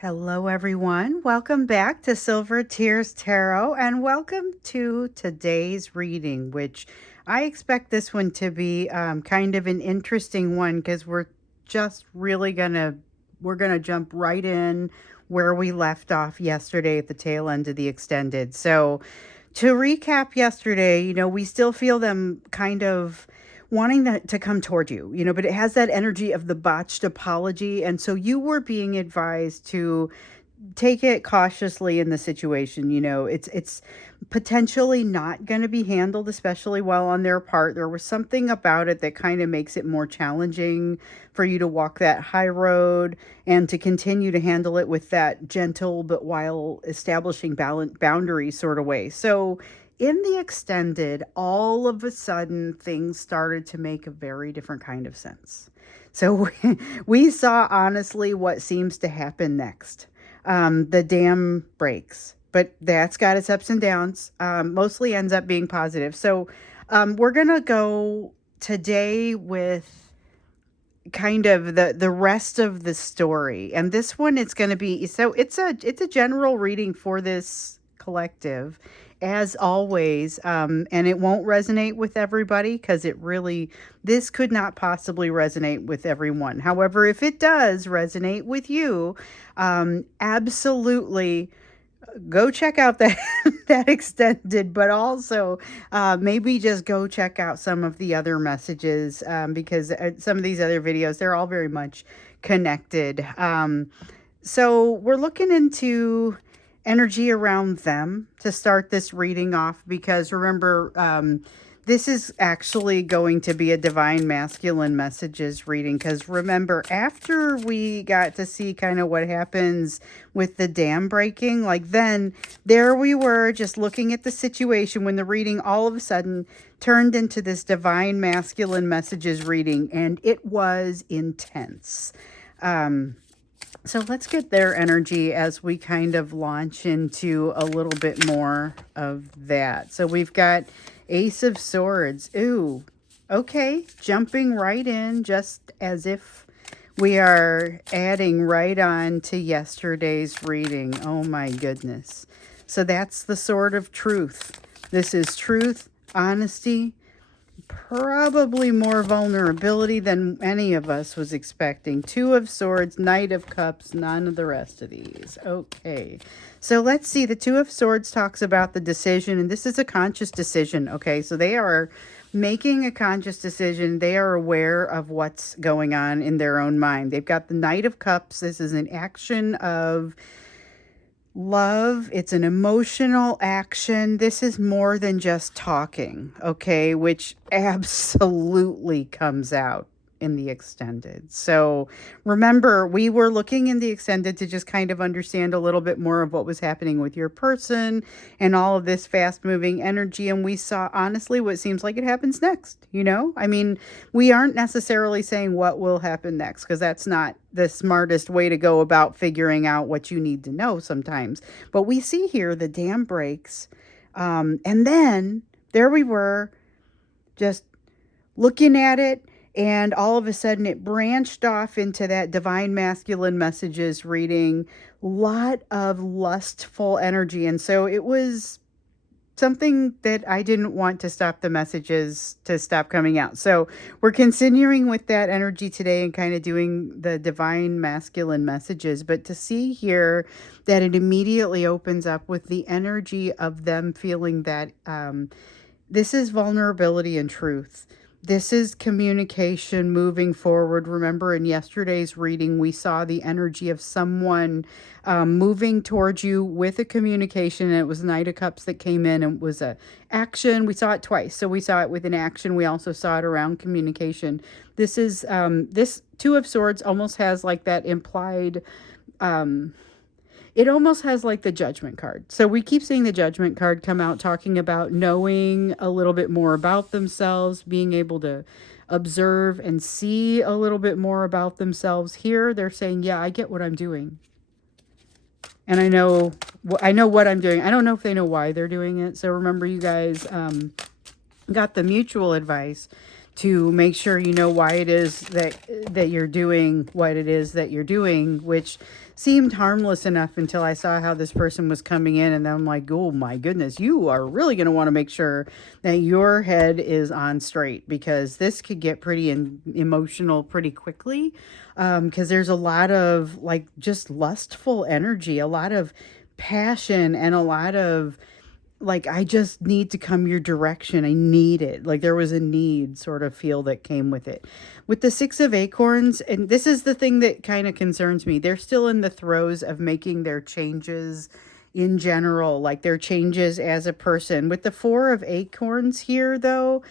Hello, everyone. Welcome back to Silver Tears Tarot, and welcome to today's reading, which I expect this one to be kind of an interesting one because we're just really we're gonna jump right in where we left off yesterday at the tail end of the extended. So, to recap yesterday, we still feel them kind of wanting to come toward you, but it has that energy of the botched apology. And so you were being advised to take it cautiously in the situation. It's potentially not going to be handled especially well on their part. There was something about it that kind of makes it more challenging for you to walk that high road and to continue to handle it with that gentle but while establishing boundaries sort of way. So in the extended, all of a sudden things started to make a very different kind of sense. So we saw honestly what seems to happen next. The dam breaks, but that's got its ups and downs. Mostly ends up being positive. So we're gonna go today with kind of the rest of the story, and this one it's going to be it's a general reading for this collective as always, and it won't resonate with everybody because this could not possibly resonate with everyone. However, if it does resonate with you, absolutely go check out that that extended, but also maybe just go check out some of the other messages, because some of these other videos, they're all very much connected. So we're looking into energy around them to start this reading off, because remember, this is actually going to be a divine masculine messages reading, because remember, after we got to see kind of what happens with the dam breaking, like then there we were just looking at the situation when the reading all of a sudden turned into this divine masculine messages reading, and it was intense. So let's get their energy as we kind of launch into a little bit more of that. So we've got Ace of Swords. Ooh, okay. Jumping right in, just as if we are adding right on to yesterday's reading. Oh my goodness. So that's the Sword of Truth. This is truth, honesty, probably more vulnerability than any of us was expecting. Two of Swords, Knight of Cups, none of the rest of these. Okay, so let's see. The Two of Swords talks about the decision, and this is a conscious decision. Okay, so they are making a conscious decision. They are aware of what's going on in their own mind. They've got the Knight of Cups. This is an action of love. It's an emotional action. This is more than just talking, okay, which absolutely comes out in the extended. So remember, we were looking in the extended to just kind of understand a little bit more of what was happening with your person and all of this fast moving energy, and we saw honestly what seems like it happens next. I mean, we aren't necessarily saying what will happen next, because that's not the smartest way to go about figuring out what you need to know sometimes. But we see here the dam breaks, and then there we were just looking at it, and all of a sudden it branched off into that divine masculine messages reading. Lot of lustful energy, and so it was something that I didn't want to stop the messages to stop coming out. So we're continuing with that energy today and kind of doing the divine masculine messages. But to see here that it immediately opens up with the energy of them feeling that this is vulnerability and truth. This is communication moving forward. Remember, in yesterday's reading, we saw the energy of someone moving towards you with a communication, and it was Knight of Cups that came in, and it was a action. We saw it twice. So we saw it with an action. We also saw it around communication. This is this Two of Swords almost has like that implied it almost has like the Judgment card. So we keep seeing the Judgment card come out, talking about knowing a little bit more about themselves, being able to observe and see a little bit more about themselves. Here they're saying, yeah, I get what I'm doing. And I know what I'm doing. I don't know if they know why they're doing it. So remember, you guys got the mutual advice to make sure you know why it is that you're doing what it is that you're doing, which seemed harmless enough until I saw how this person was coming in, and then I'm like, oh my goodness, you are really going to want to make sure that your head is on straight, because this could get pretty emotional pretty quickly, because there's a lot of like just lustful energy, a lot of passion, and a lot of like, I just need to come your direction. I need it. Like there was a need sort of feel that came with it. With the Six of Acorns, and this is the thing that kind of concerns me. They're still in the throes of making their changes in general, like their changes as a person. With the Four of Acorns here, though,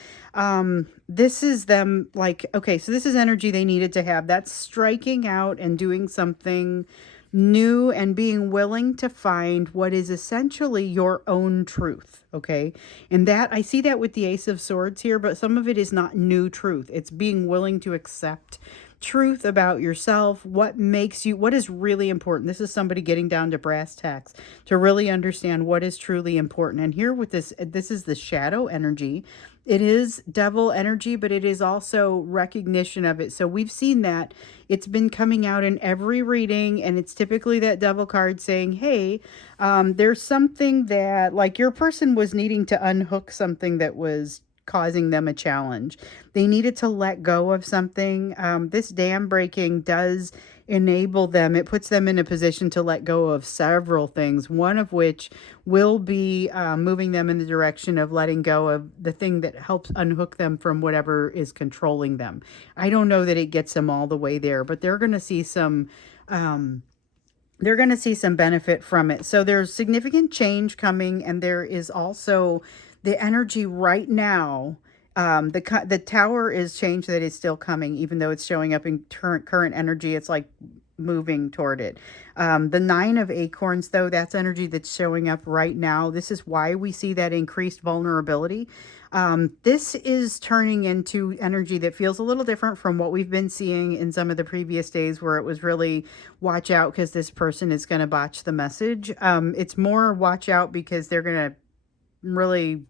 this is them like, okay, so this is energy they needed to have. That's striking out and doing something new and being willing to find what is essentially your own truth. Okay. And that I see that with the Ace of Swords here, but some of it is not new truth. It's being willing to accept truth about yourself, what makes you, what is really important. This is somebody getting down to brass tacks to really understand what is truly important. And here with this is the shadow energy. It is devil energy, but it is also recognition of it. So we've seen that it's been coming out in every reading, and it's typically that devil card saying, hey, there's something that like your person was needing to unhook something that was causing them a challenge. They needed to let go of something. This dam breaking does enable them. It puts them in a position to let go of several things, one of which will be moving them in the direction of letting go of the thing that helps unhook them from whatever is controlling them. I don't know that it gets them all the way there, but they're going to see some benefit from it. So there's significant change coming, and there is also the energy right now. The tower is change that is still coming, even though it's showing up in current energy. It's like moving toward it. The Nine of Acorns, though, that's energy that's showing up right now. This is why we see that increased vulnerability. This is turning into energy that feels a little different from what we've been seeing in some of the previous days, where it was really watch out because this person is going to botch the message. It's more watch out because they're going to really,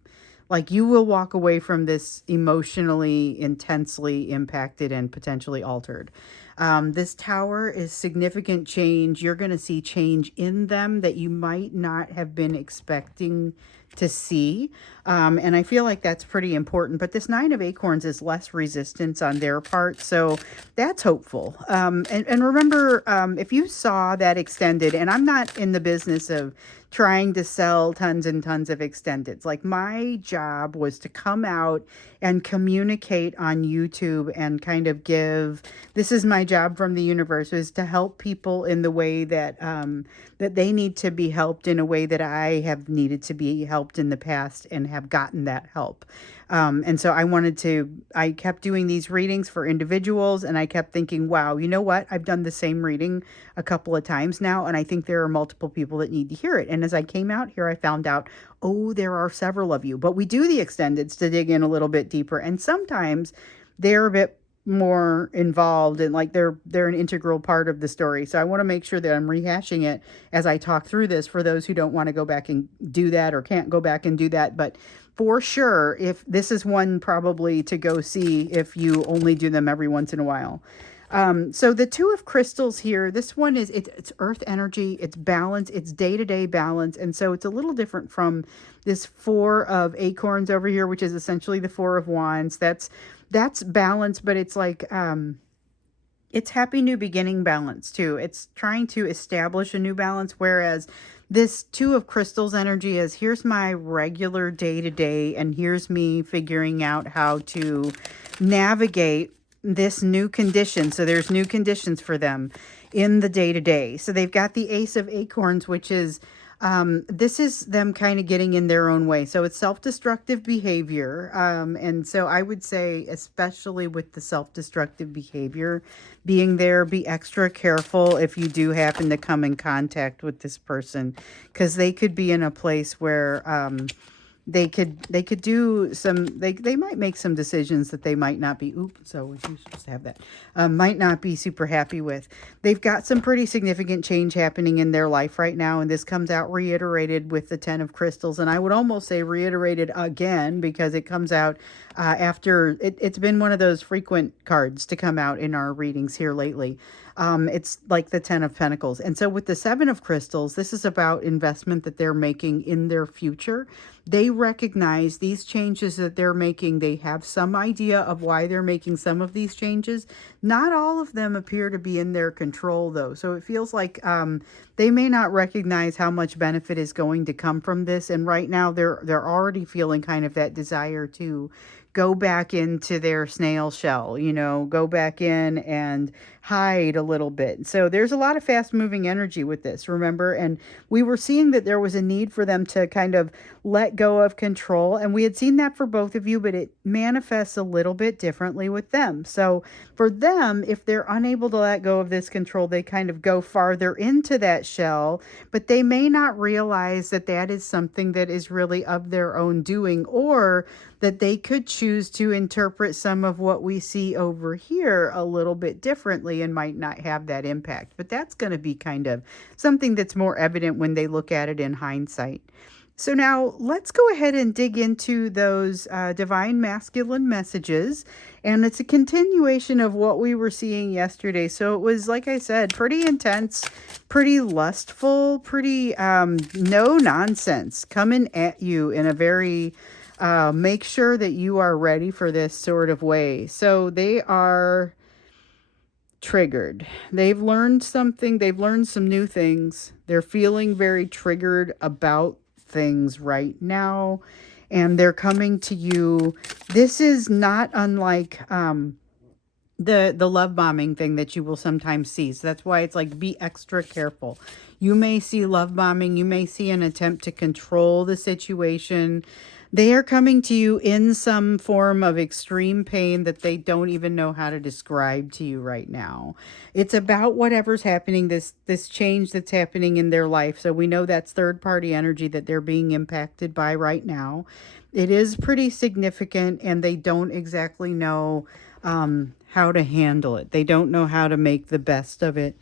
like, you will walk away from this emotionally, intensely impacted and potentially altered. This tower is significant change. You're going to see change in them that you might not have been expecting to see. And I feel like that's pretty important. But this Nine of Acorns is less resistance on their part. So that's hopeful. And remember, if you saw that extended, and I'm not in the business of trying to sell tons and tons of extendeds. Like, my job was to come out and communicate on YouTube and kind of give, this is my job from the universe, is to help people in the way that that they need to be helped, in a way that I have needed to be helped in the past and have gotten that help. And so I kept doing these readings for individuals, and I kept thinking, wow, you know what? I've done the same reading a couple of times now, and I think there are multiple people that need to hear it. And as I came out here, I found out, oh, there are several of you. But we do the extendeds to dig in a little bit deeper. And sometimes they're a bit more involved, and like they're an integral part of the story. So I want to make sure that I'm rehashing it as I talk through this for those who don't want to go back and do that, or can't go back and do that. But for sure, if this is one probably to go see if you only do them every once in a while. So the Two of Crystals here, this one is, it's earth energy, it's balance, it's day-to-day balance. And so it's a little different from this Four of Acorns over here, which is essentially the Four of Wands. That's balance, but it's like, it's happy new beginning balance too. It's trying to establish a new balance, whereas this Two of Crystals energy is, here's my regular day-to-day, and here's me figuring out how to navigate this new condition. So there's new conditions for them in the day-to-day. So they've got the Ace of Acorns, which is, this is them kind of getting in their own way. So it's self-destructive behavior. And so I would say, especially with the self-destructive behavior being there, be extra careful if you do happen to come in contact with this person, because they could be in a place where, they could do some, they might make some decisions that they might not be, so we should just have that, might not be super happy with. They've got some pretty significant change happening in their life right now, and this comes out reiterated with the 10 of crystals, and I would almost say reiterated again, because it comes out after it's been one of those frequent cards to come out in our readings here lately. It's like the 10 of Pentacles. And so with the 7 of Crystals, this is about investment that they're making in their future. They recognize these changes that they're making. They have some idea of why they're making some of these changes. Not all of them appear to be in their control, though. So it feels like they may not recognize how much benefit is going to come from this. And right now they're already feeling kind of that desire to go back into their snail shell, go back in and hide a little bit. So there's a lot of fast moving energy with this, remember? And we were seeing that there was a need for them to kind of let go of control. And we had seen that for both of you, but it manifests a little bit differently with them. So for them, if they're unable to let go of this control, they kind of go farther into that shell, but they may not realize that that is something that is really of their own doing, or that they could choose to interpret some of what we see over here a little bit differently and might not have that impact. But that's going to be kind of something that's more evident when they look at it in hindsight. So now let's go ahead and dig into those divine masculine messages. And it's a continuation of what we were seeing yesterday. So it was, like I said, pretty intense, pretty lustful, pretty no nonsense coming at you in a very make sure that you are ready for this sort of way. So they are triggered. They've learned something. They've learned some new things. They're feeling very triggered about things right now, and they're coming to you. This is not unlike the love bombing thing that you will sometimes see. So that's why it's like, be extra careful. You may see love bombing. You may see an attempt to control the situation. They are coming to you in some form of extreme pain that they don't even know how to describe to you right now. It's about whatever's happening, this change that's happening in their life. So we know that's third-party energy that they're being impacted by right now. It is pretty significant, and they don't exactly know how to handle it. They don't know how to make the best of it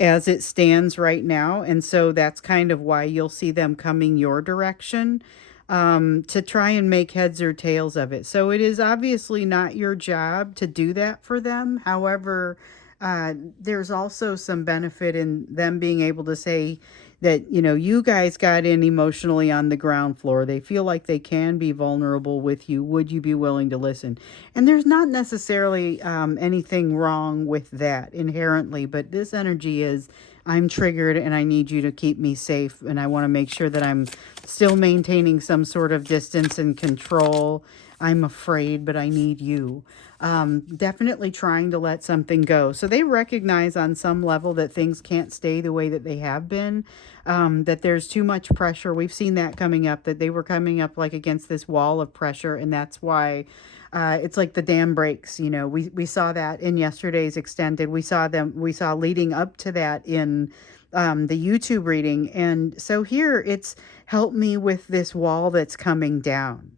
as it stands right now. And so that's kind of why you'll see them coming your direction to try and make heads or tails of it. So it is obviously not your job to do that for them. However, there's also some benefit in them being able to say that, you guys got in emotionally on the ground floor. They feel like they can be vulnerable with you. Would you be willing to listen? And there's not necessarily anything wrong with that inherently, but this energy is, I'm triggered and I need you to keep me safe, and I want to make sure that I'm still maintaining some sort of distance and control. I'm afraid, but I need you. Definitely trying to let something go. So they recognize on some level that things can't stay the way that they have been, that there's too much pressure. We've seen that coming up, that they were coming up like against this wall of pressure, and that's why it's like the dam breaks. We saw that in yesterday's extended. We saw leading up to that in the YouTube reading. And so here it's, help me with this wall that's coming down.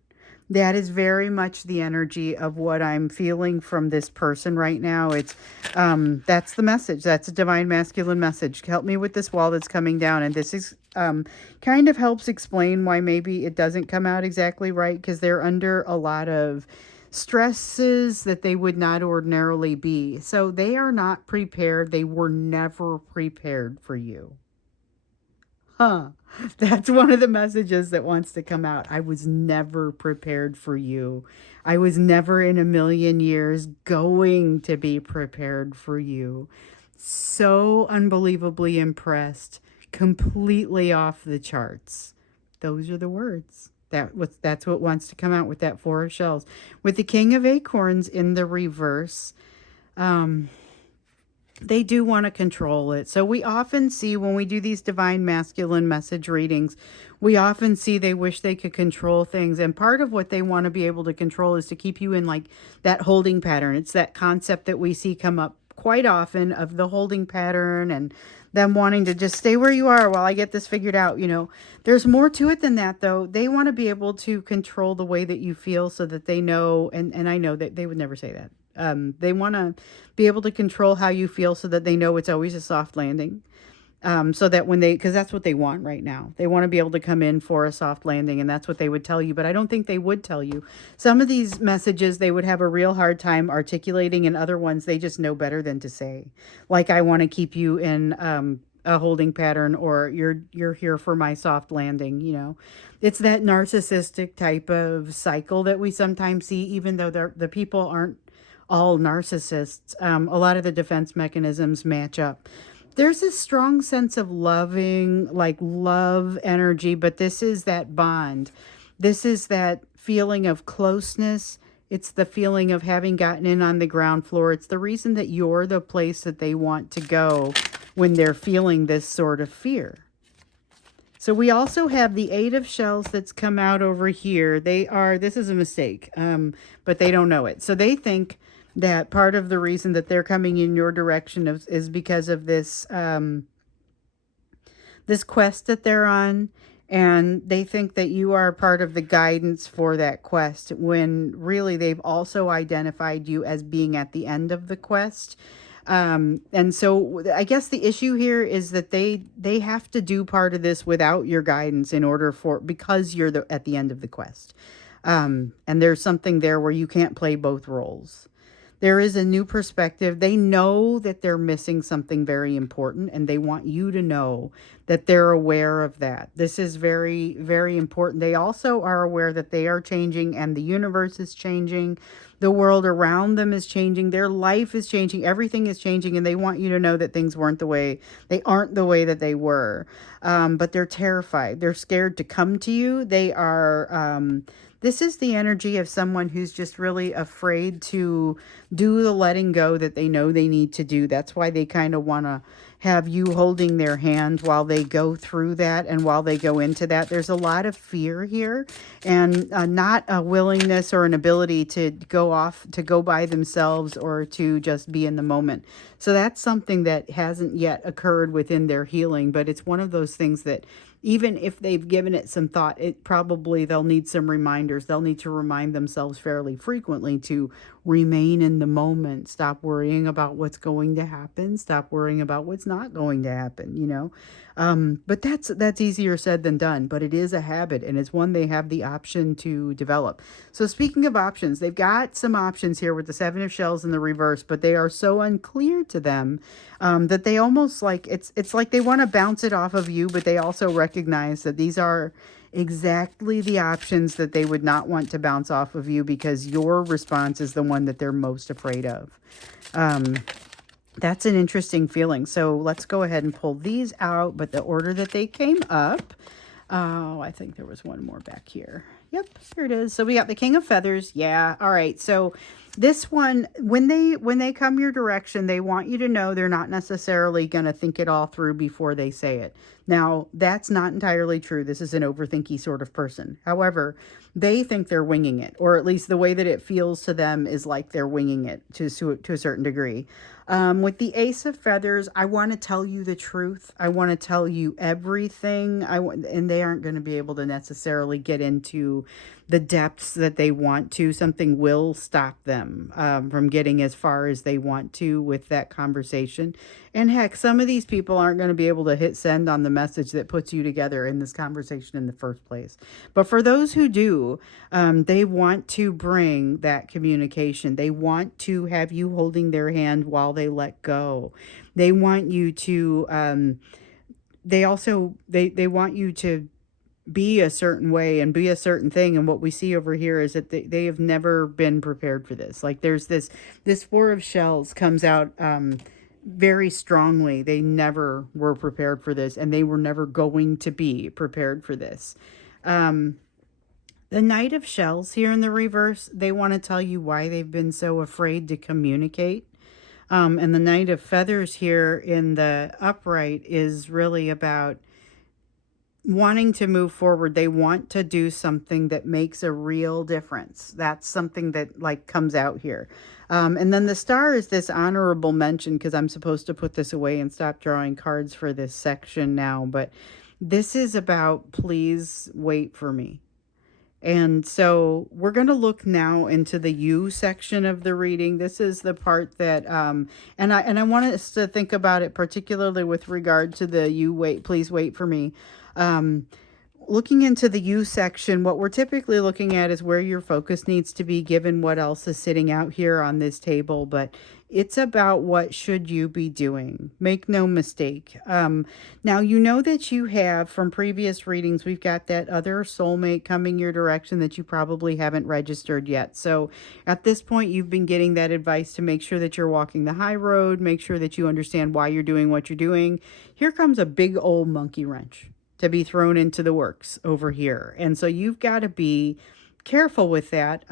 That is very much the energy of what I'm feeling from this person right now. It's that's the message. That's a divine masculine message. Help me with this wall that's coming down. And this is kind of helps explain why maybe it doesn't come out exactly right, because they're under a lot of stresses that they would not ordinarily be. So they are not prepared. They were never prepared for you. That's one of the messages that wants to come out. I was never prepared for you. I was never in a million years going to be prepared for you. So unbelievably impressed. Completely off the charts. Those are the words. That's what wants to come out with that Four of Shells. With the King of Acorns in the reverse, they do want to control it. So we often see when we do these divine masculine message readings, we often see they wish they could control things. And part of what they want to be able to control is to keep you in like that holding pattern. It's that concept that we see come up quite often of the holding pattern and them wanting to just stay where you are while I get this figured out. There's more to it than that, though. They want to be able to control the way that you feel so that they know, and I know that they would never say that. They want to be able to control how you feel so that they know it's always a soft landing. So that because that's what they want right now. They want to be able to come in for a soft landing, and that's what they would tell you. But I don't think they would tell you. Some of these messages they would have a real hard time articulating, and other ones they just know better than to say. Like, I want to keep you in a holding pattern, or you're here for my soft landing. It's that narcissistic type of cycle that we sometimes see, even though the people aren't all narcissists. A lot of the defense mechanisms match up. There's a strong sense of loving, like love energy, but this is that bond. This is that feeling of closeness. It's the feeling of having gotten in on the ground floor. It's the reason that you're the place that they want to go when they're feeling this sort of fear. So we also have the Eight of Shells that's come out over here. This is a mistake, but they don't know it. So they think that part of the reason that they're coming in your direction is because of this this quest that they're on, and they think that you are part of the guidance for that quest, when really they've also identified you as being at the end of the quest. And so I guess the issue here is that they have to do part of this without your guidance because you're at the end of the quest. And there's something there where you can't play both roles. There is a new perspective. They know that they're missing something very important, and they want you to know that they're aware of that. This is very, very important. They also are aware that they are changing, and the universe is changing. The world around them is changing. Their life is changing. Everything is changing, and they want you to know that things aren't the way that they were. But they're terrified. They're scared to come to you. They are... This is the energy of someone who's just really afraid to do the letting go that they know they need to do. That's why they kind of want to have you holding their hand while they go through that and while they go into that. There's a lot of fear here, and not a willingness or an ability to go by themselves or to just be in the moment. So that's something that hasn't yet occurred within their healing, but it's one of those things that even if they've given it some thought, they'll need some reminders. They'll need to remind themselves fairly frequently to remain in the moment. Stop worrying about what's going to happen. Stop worrying about what's not going to happen, But that's easier said than done, but it is a habit, and it's one they have the option to develop. So speaking of options, they've got some options here with the Seven of Shells in the reverse, but they are so unclear to them that they almost it's like they want to bounce it off of you, but they also recognize that these are exactly the options that they would not want to bounce off of you, because your response is the one that they're most afraid of. That's an interesting feeling. So let's go ahead and pull these out, but the order that they came up. Oh, I think there was one more back here. Yep, here it is. So we got the King of Feathers. Yeah, all right. So this one, when they come your direction, they want you to know they're not necessarily going to think it all through before they say it. Now, that's not entirely true. This is an overthinky sort of person. However, they think they're winging it, or at least the way that it feels to them is like they're winging it to a certain degree. With the Ace of Feathers, I want to tell you the truth. I want to tell you everything. And they aren't going to be able to necessarily get into the depths that they want to. Something will stop them from getting as far as they want to with that conversation. And heck, some of these people aren't going to be able to hit send on the message that puts you together in this conversation in the first place. But for those who do, they want to bring that communication. They want to have you holding their hand while they let go. They want you to, they want you to be a certain way and be a certain thing. And what we see over here is that they have never been prepared for this. Like there's this Four of Shells comes out very strongly. They never were prepared for this, and they were never going to be prepared for this. The Knight of Shells here in the reverse, they want to tell you why they've been so afraid to communicate. And the Knight of Feathers here in the upright is really about wanting to move forward. They want to do something that makes a real difference. That's something that comes out here. And then the star is this honorable mention, because I'm supposed to put this away and stop drawing cards for this section now. But this is about please wait for me. And so we're going to look now into the you section of the reading. This is the part that and I want us to think about it particularly with regard to the you wait, please wait for me. Um Looking into the you section, what we're typically looking at is where your focus needs to be given what else is sitting out here on this table, but it's about what should you be doing. Make no mistake. Now, you know that you have, from previous readings, we've got that other soulmate coming your direction that you probably haven't registered yet. So at this point, you've been getting that advice to make sure that you're walking the high road, make sure that you understand why you're doing what you're doing. Here comes a big old monkey wrench to be thrown into the works over here. And so you've got to be careful with that.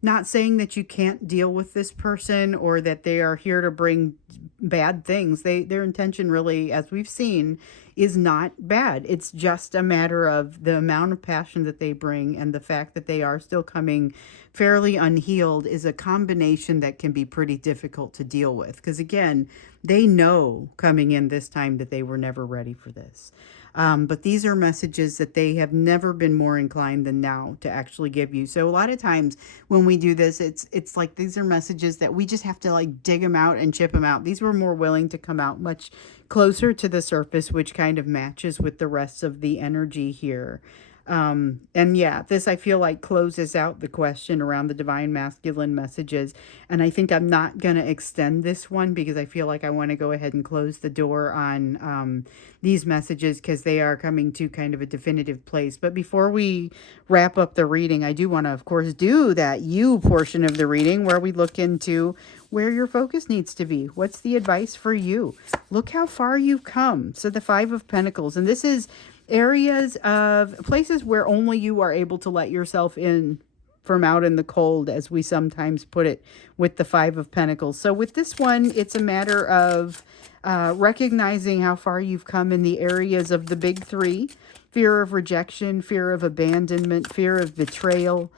Not saying that you can't deal with this person or that they are here to bring bad things. Their intention really, as we've seen, is not bad. It's just a matter of the amount of passion that they bring, and the fact that they are still coming fairly unhealed is a combination that can be pretty difficult to deal with. Because again, they know coming in this time that they were never ready for this. But these are messages that they have never been more inclined than now to actually give you. So a lot of times when we do this, it's like these are messages that we just have to like dig them out and chip them out. These were more willing to come out much closer to the surface, which kind of matches with the rest of the energy here. And yeah, this I feel like closes out the question around the divine masculine messages. And I think I'm not going to extend this one because I feel like I want to go ahead and close the door on these messages because they are coming to kind of a definitive place. But before we wrap up the reading, I do want to, of course, do that you portion of the reading where we look into where your focus needs to be. What's the advice for you? Look how far you've come. So the Five of Pentacles, and this is areas of places where only you are able to let yourself in from out in the cold, as we sometimes put it with the Five of Pentacles. So with this one, it's a matter of recognizing how far you've come in the areas of the big three: fear of rejection, fear of abandonment, fear of betrayal.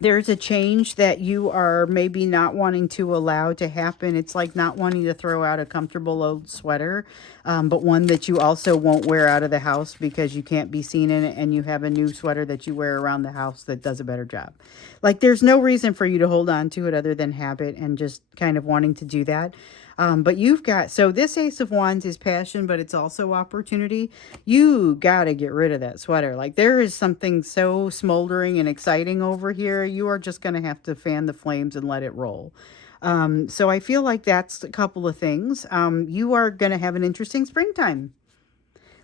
There's a change that you are maybe not wanting to allow to happen. It's like not wanting to throw out a comfortable old sweater, but one that you also won't wear out of the house because you can't be seen in it, and you have a new sweater that you wear around the house that does a better job. Like there's no reason for you to hold on to it other than habit and just kind of wanting to do that. But you've got, so this Ace of Wands is passion, but it's also opportunity. You got to get rid of that sweater. Like there is something so smoldering and exciting over here. You are just going to have to fan the flames and let it roll. So I feel like that's a couple of things. You are going to have an interesting springtime.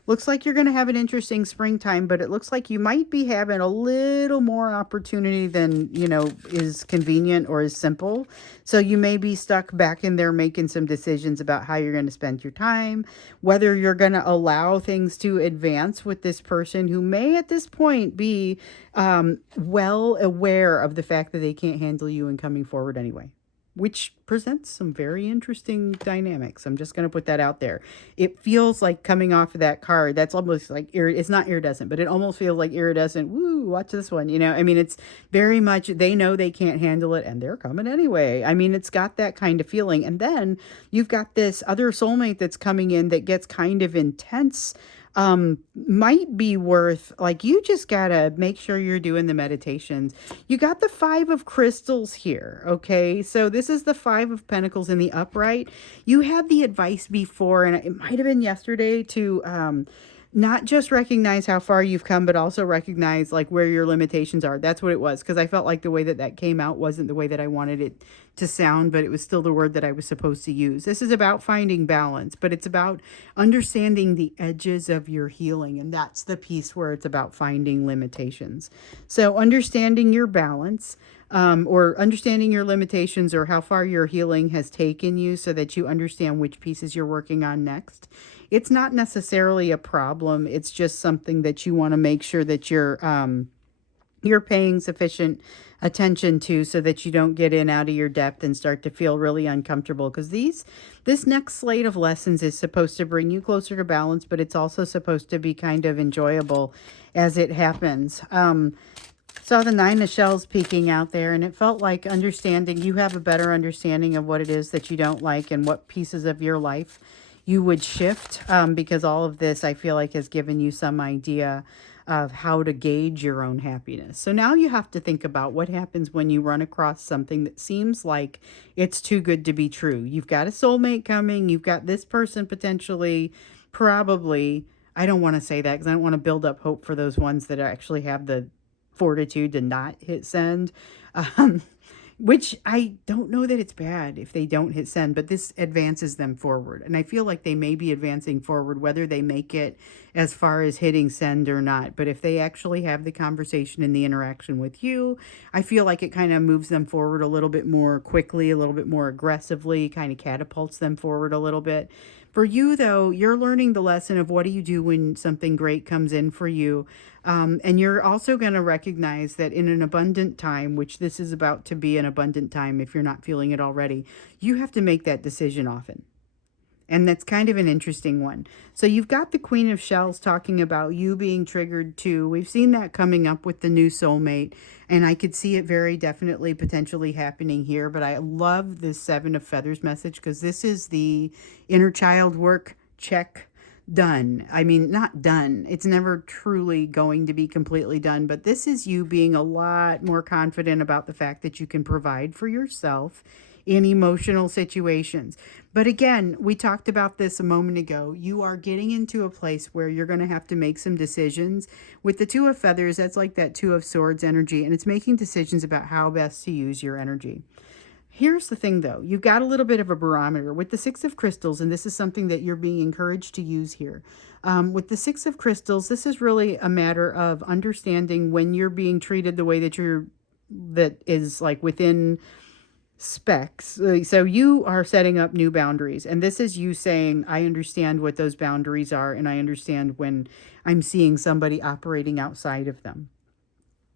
Looks like you're going to have an interesting springtime, but it looks like you might be having a little more opportunity than, you know, is convenient or is simple. So you may be stuck back in there making some decisions about how you're going to spend your time, whether you're going to allow things to advance with this person who may at this point be well aware of the fact that they can't handle you and coming forward anyway, which presents some very interesting dynamics. I'm just going to put that out there. It feels like coming off of that card, that's almost like, it's not iridescent, but it almost feels like iridescent. Woo, watch this one. You know, I mean, it's very much, they know they can't handle it and they're coming anyway. I mean, it's got that kind of feeling. And then you've got this other soulmate that's coming in that gets kind of intense. Might be worth, like, you just gotta make sure you're doing the meditations. You got the Five of Crystals here, okay? So this is the Five of Pentacles in the upright. You had the advice before, and it might have been yesterday, to not just recognize how far you've come, but also recognize like where your limitations are. That's what it was, because I felt like the way that that came out wasn't the way that I wanted it to sound, but it was still the word that I was supposed to use. This is about finding balance, but it's about understanding the edges of your healing, and that's the piece where it's about finding limitations. So understanding your balance, or understanding your limitations, or how far your healing has taken you, so that you understand which pieces you're working on next. It's not necessarily a problem. It's just something that you want to make sure that you're paying sufficient attention to, so that you don't get in out of your depth and start to feel really uncomfortable. Because this next slate of lessons is supposed to bring you closer to balance, but it's also supposed to be kind of enjoyable as it happens. Saw the nine of shells peeking out there, and it felt like understanding, you have a better understanding of what it is that you don't like and what pieces of your life you would shift, because all of this I feel like has given you some idea of how to gauge your own happiness. So now you have to think about what happens when you run across something that seems like it's too good to be true. You've got a soulmate coming, you've got this person potentially, probably. I don't want to say that because I don't want to build up hope for those ones that actually have the fortitude to not hit send. Um, which I don't know that it's bad if they don't hit send, but this advances them forward. And I feel like they may be advancing forward, whether they make it as far as hitting send or not. But if they actually have the conversation and the interaction with you, I feel like it kind of moves them forward a little bit more quickly, a little bit more aggressively, kind of catapults them forward a little bit. For you, though, you're learning the lesson of what do you do when something great comes in for you. And you're also going to recognize that in an abundant time, which this is about to be an abundant time if you're not feeling it already, you have to make that decision often. And that's kind of an interesting one. So you've got the Queen of Shells talking about you being triggered too. We've seen that coming up with the new soulmate, and I could see it very definitely potentially happening here. But I love this Seven of Feathers message because this is the inner child work check done. I mean, not done. It's never truly going to be completely done, but this is you being a lot more confident about the fact that you can provide for yourself in emotional situations. But again, we talked about this a moment ago. You are getting into a place where you're going to have to make some decisions. With the Two of Feathers, that's like that Two of Swords energy, and it's making decisions about how best to use your energy. Here's the thing, though. You've got a little bit of a barometer with the Six of Crystals, and this is something that you're being encouraged to use here. With the Six of Crystals, this is really a matter of understanding when you're being treated the way that is like within specs. So you are setting up new boundaries, and this is you saying, I understand what those boundaries are, and I understand when I'm seeing somebody operating outside of them.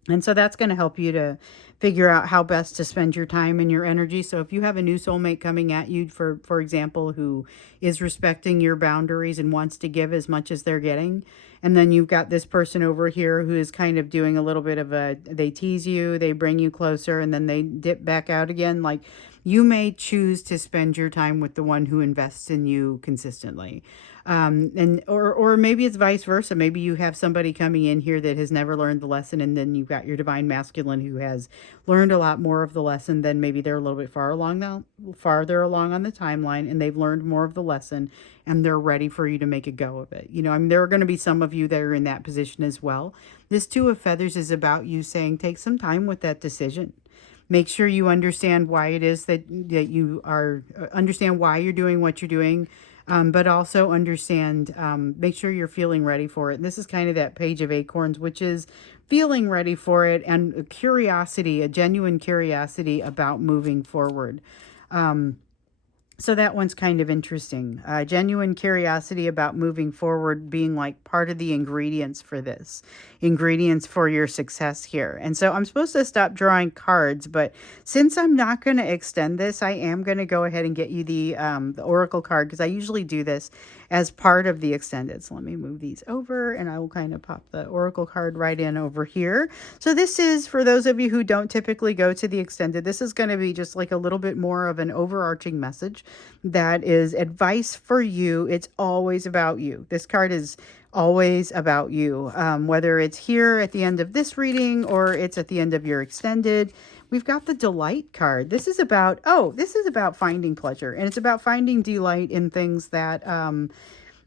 And so that's going to help you to figure out how best to spend your time and your energy. So if you have a new soulmate coming at you, for example, who is respecting your boundaries and wants to give as much as they're getting, and then you've got this person over here who is kind of doing a little bit of they tease you, they bring you closer, and then they dip back out again. Like, you may choose to spend your time with the one who invests in you consistently. Or maybe it's vice versa. Maybe you have somebody coming in here that has never learned the lesson, and then you've got your divine masculine who has learned a lot more of the lesson. Then maybe they're a little bit farther along on the timeline, and they've learned more of the lesson, and they're ready for you to make a go of it. I mean, there are going to be some of you that are in that position as well. This Two of Feathers is about you saying, take some time with that decision. Make sure you understand why it is that you are, understand why you're doing what you're doing, but also understand, make sure you're feeling ready for it. And this is kind of that Page of Acorns, which is feeling ready for it, and a curiosity, a genuine curiosity about moving forward. So that one's kind of interesting. Genuine curiosity about moving forward being like part of the ingredients for this. Ingredients for your success here. And so I'm supposed to stop drawing cards, but since I'm not going to extend this, I am going to go ahead and get you the Oracle card, because I usually do this as part of the extended. So let me move these over, and I will kind of pop the Oracle card right in over here. So this is, for those of you who don't typically go to the extended, this is going to be just like a little bit more of an overarching message that is advice for you. It's always about you. This card is always about you, whether it's here at the end of this reading or it's at the end of your extended. We've got the Delight card. This is about, finding pleasure, and it's about finding delight in things that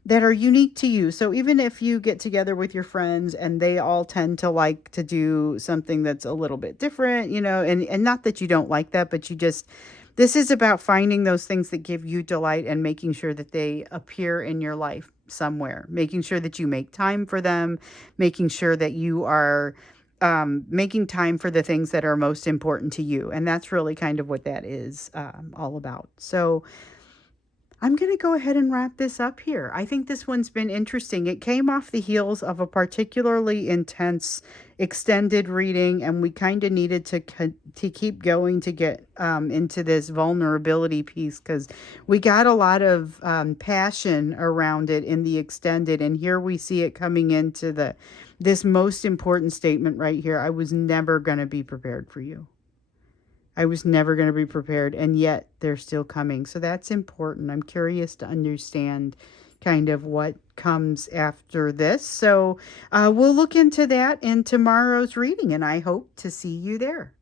that are unique to you. So even if you get together with your friends and they all tend to like to do something that's a little bit different, and not that you don't like that, but this is about finding those things that give you delight and making sure that they appear in your life somewhere, making sure that you make time for them, making sure that you are making time for the things that are most important to you. And that's really kind of what that is all about. So I'm going to go ahead and wrap this up here. I think this one's been interesting. It came off the heels of a particularly intense extended reading, and we kind of needed to keep going to get into this vulnerability piece because we got a lot of passion around it in the extended, and here we see it coming into this most important statement right here. I was never going to be prepared for you. I was never going to be prepared, and yet they're still coming. So that's important. I'm curious to understand kind of what comes after this. So we'll look into that in tomorrow's reading, and I hope to see you there.